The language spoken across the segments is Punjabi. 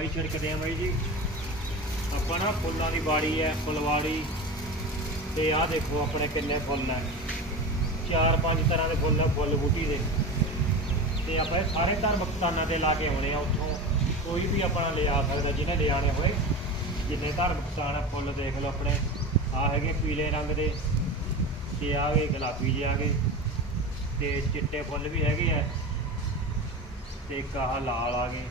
ਬਾਈ ਛਿੜਕਦੇ ਆ ਬਾਈ ਜੀ। ਆਪਾਂ ਨਾ ਫੁੱਲਾਂ ਦੀ ਬਾੜੀ ਹੈ, ਫੁਲਵਾੜੀ। ਤੇ ਆਹ ਦੇਖੋ ਆਪਣੇ ਕਿੰਨੇ ਫੁੱਲ ਹੈ। ਚਾਰ ਪੰਜ ਤਰ੍ਹਾਂ ਦੇ ਫੁੱਲ ਆ ਫੁੱਲ ਬੂਟੀ ਦੇ। ਤੇ ਆਪਾਂ ਇਹ ਸਾਰੇ ਧਾਰਮਿਕ ਸਥਾਨਾਂ ਤੇ ਲਾ ਕੇ ਆਉਣੇ ਆ ਉੱਥੋਂ। ਕੋਈ ਵੀ ਆਪਣਾ ਲਿਆ ਸਕਦਾ, ਜਿਹਨੇ ਲਿਆਣੇ ਹੋਏ। ਜਿੰਨੇ ਧਾਰਮਿਕ ਸਥਾਨ ਆ ਫੁੱਲ ਦੇਖ ਲਓ ਆਪਣੇ। ਆ ਹੈਗੇ ਪੀਲੇ ਰੰਗ ਦੇ। ਤੇ ਆ ਗਏ ਗੁਲਾਬੀ ਜਿਹੇ ਆ ਗਏ। ਤੇ ਚਿੱਟੇ ਫੁੱਲ ਵੀ ਹੈਗੇ ਆ। ਤੇ ਇੱਕ ਆਹ ਲਾਲ ਆ ਗਏ।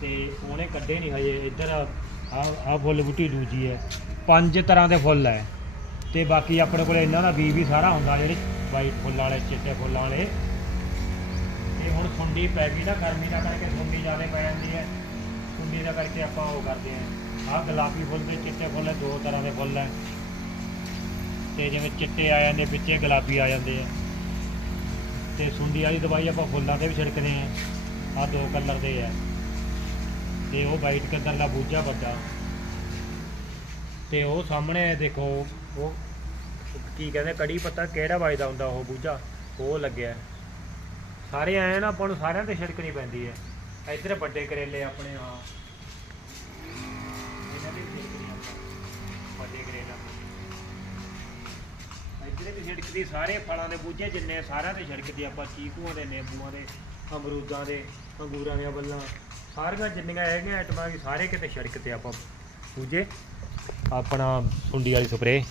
ਤੇ ਉਹਨੇ ਕੱਢੇ ਨਹੀਂ ਹਜੇ, ਇੱਧਰ ਆ ਆ ਫੁੱਲ ਬੂਟੀ ਦੂਜੀ ਹੈ। ਪੰਜ ਤਰ੍ਹਾਂ ਦੇ ਫੁੱਲ ਹੈ। ਤੇ ਬਾਕੀ ਆਪਣੇ ਕੋਲ ਇਹਨਾਂ ਦਾ ਬੀਜ ਵੀ ਸਾਰਾ ਹੁੰਦਾ, ਜਿਹੜੇ ਵਾਈਟ ਫੁੱਲਾਂ ਵਾਲੇ, ਚਿੱਟੇ ਫੁੱਲਾਂ ਵਾਲੇ। ਤੇ ਹੁਣ ਸੁੰਡੀ ਪੈ ਗਈ ਨਾ, ਗਰਮੀ ਦਾ ਕਰਕੇ ਸੁੰਡੀ ਜ਼ਿਆਦਾ ਪੈ ਜਾਂਦੀ ਹੈ। ਸੁੰਡੀ ਦਾ ਕਰਕੇ ਆਪਾਂ ਉਹ ਕਰਦੇ ਹਾਂ। ਆਹ ਗੁਲਾਬੀ ਫੁੱਲ ਦੇ ਚਿੱਟੇ ਫੁੱਲ ਦੋ ਤਰ੍ਹਾਂ ਦੇ ਫੁੱਲ ਹੈ। ਤੇ ਜਿਵੇਂ ਚਿੱਟੇ ਆ ਜਾਂਦੇ, ਵਿੱਚੇ ਗੁਲਾਬੀ ਆ ਜਾਂਦੇ ਆ ਤੇ ਸੁੰਡੀ ਵਾਲੀ ਦਵਾਈ ਆਪਾਂ ਫੁੱਲਾਂ ਤੇ ਵੀ ਛਿੜਕਦੇ ਆ ਆਹ ਦੋ ਕਲਰ ਦੇ ਆ ਤੇ ਉਹ ਵਾਈਟ ਕਲਰ ਦਾ ਬੂਝਾ ਵੱਡਾ। ਤੇ ਉਹ ਸਾਹਮਣੇ ਦੇਖੋ, ਉਹ ਕੀ ਕਹਿੰਦੇ, ਕੜੀ ਪੱਤਾ ਕਿਹੜਾ ਵੱਜਦਾ ਹੁੰਦਾ ਉਹ ਬੂਝਾ? ਉਹ ਲੱਗਿਆ। ਸਾਰੇ ਆਏ ਨਾ, ਆਪਾਂ ਨੂੰ ਸਾਰਿਆਂ ਤੇ ਛਿੜਕਣੀ ਪੈਂਦੀ ਹੈ। ਇੱਧਰ ਵੱਡੇ ਕਰੇਲੇ ਆਪਣੇ, ਹਾਂ। ਇਹਨਾਂ ਦੇ ਛਿੜਕਣੀ ਆਪਾਂ। ਵੱਡੇ ਕਰੇਲਾ ਇੱਧਰ ਵੀ ਛਿੜਕਦੀ, ਸਾਰੇ ਫਲਾਂ ਦੇ ਬੂਝੇ ਜਿੰਨੇ, ਸਾਰਿਆਂ ਤੇ ਛਿੜਕਦੀ ਆਪਾਂ। ਚੀਕੂਆਂ ਦੇ ਨਿੰਬੂਆਂ ਦੇ ਅਮਰੂਦਾਂ ਦੇ, ਅੰਗੂਰਾਂ ਦੀਆਂ ਬੱਲਾਂ। ਸਾਰੀਆਂ ਜਿੰਨੀਆਂ ਹੈਗੀਆਂ ਆਈਟਮਾਂ ਵੀ ਸਾਰੇ ਕਿਤੇ ਛਿੜਕਦੇ ਆਪਾਂ ਬੂਝੇ ਆਪਣਾ ਸੁੰਡੀ ਵਾਲੀ ਸਪਰੇਅ।